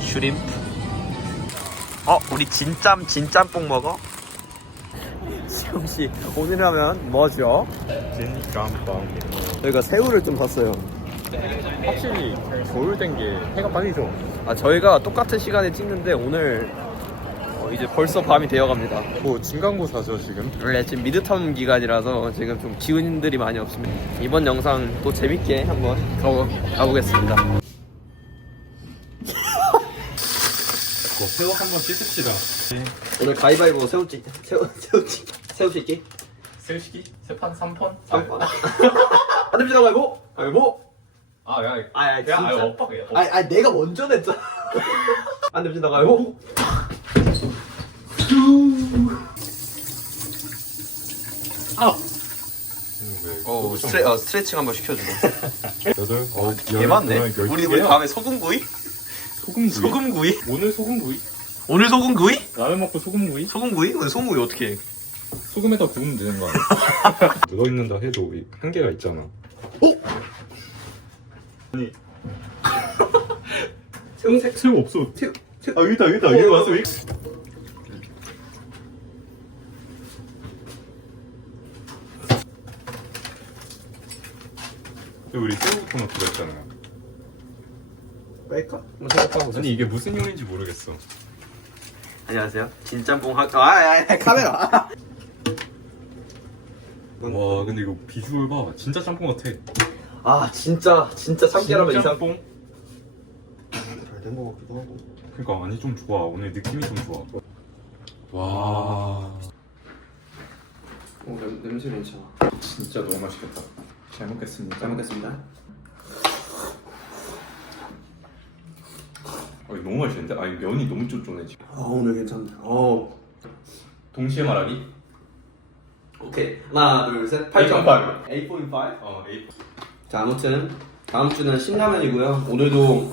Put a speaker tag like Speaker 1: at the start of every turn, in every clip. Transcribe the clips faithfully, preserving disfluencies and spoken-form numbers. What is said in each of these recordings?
Speaker 1: 슈림프. 어, 우리 진짬 진짬뽕 먹어? 시험씨 오늘 하면 뭐죠?
Speaker 2: 진짬뽕.
Speaker 1: 저희가 새우를 좀 샀어요.
Speaker 2: 확실히 겨울 된 게 해가 빨리 져.
Speaker 1: 아, 저희가 똑같은 시간에 찍는데 오늘 어, 이제 벌써 밤이 되어갑니다.
Speaker 2: 뭐 진강고사죠 지금?
Speaker 1: 원래 지금 미드텀 기간이라서 지금 좀 기운들이 많이 없습니다. 이번 영상 또 재밌게 한번 가보, 가보겠습니다.
Speaker 2: 새우 한번 씻읍시다.
Speaker 1: 오늘 가위바위보 새우찌 새우 새우찌 새우씻기
Speaker 2: 새우시기? 세판 삼판?
Speaker 1: 삼판. 안 됩니다. 가위바위보 가위바위보.
Speaker 2: 아, 야,
Speaker 1: 아, 야,
Speaker 2: 그냥
Speaker 1: 진짜.
Speaker 2: 아, 오빠 그냥.
Speaker 1: 아, 아, 내가 먼저 냈잖아. 안 됩니다. 가위바위보.
Speaker 2: 아.
Speaker 1: 어, 스트레 어, 스트레칭 한번 시켜주고.
Speaker 2: 여덟, 어,
Speaker 1: 개 많네. 우리 우리 다음에 소금구이?
Speaker 2: 소금구이.
Speaker 1: 소금구이?
Speaker 2: 오늘 소금구이.
Speaker 1: 오늘 소금구이?
Speaker 2: 라면 먹고 소금구이?
Speaker 1: 소금구이? 오늘 소금구이 어떻게 해?
Speaker 2: 소금에다 구우면 되는 거 아니야? 묻어 있는다 해도 한계가 있잖아.
Speaker 1: 오!
Speaker 2: 아니.
Speaker 1: 새우 새
Speaker 2: 새우 없어.
Speaker 1: 새우 새우.
Speaker 2: 아 여기다 여기다 여기 왔어. 여기. 우리 새우 토마토가 있잖아요.
Speaker 1: 뺄까? 한번 생각해보세요.
Speaker 2: 아니 이게 무슨 요리인지 모르겠어.
Speaker 1: 안녕하세요. 진짬뽕 학. 아, 아, 아, 카메라.
Speaker 2: 와 근데 이거 비주얼 봐. 진짜 짬뽕 같아.
Speaker 1: 아, 진짜 진짜 참깨라면 이상.
Speaker 2: 짬뽕?
Speaker 1: 잘된 거 같기도 하고.
Speaker 2: 그러니까 아니 좀 좋아. 오늘 느낌이 좀 좋아. 와
Speaker 1: 오, 냄, 냄새 괜찮아.
Speaker 2: 진짜 너무 맛있겠다. 잘 먹겠습니다.
Speaker 1: 잘 먹겠습니다.
Speaker 2: 어, 이거 너무 맛있는데? 아, 이 면이 너무 쫀쫀해 지금.
Speaker 1: 아, 오늘 괜찮네. 어.
Speaker 2: 동시에 말하기?
Speaker 1: 오케이. 하나, 둘, 셋.
Speaker 2: 팔 점 팔.
Speaker 1: 에잇 포인트 파이브.
Speaker 2: 어, 에이.
Speaker 1: 자, 아무튼 다음 주는 신라면이고요. 오늘도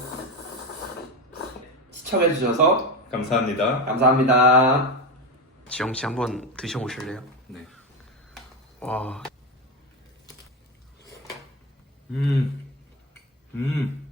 Speaker 1: 시청해 주셔서
Speaker 2: 감사합니다.
Speaker 1: 감사합니다. 지영 씨 한번 드셔 보실래요?
Speaker 2: 네.
Speaker 1: 와.
Speaker 2: 음. 음.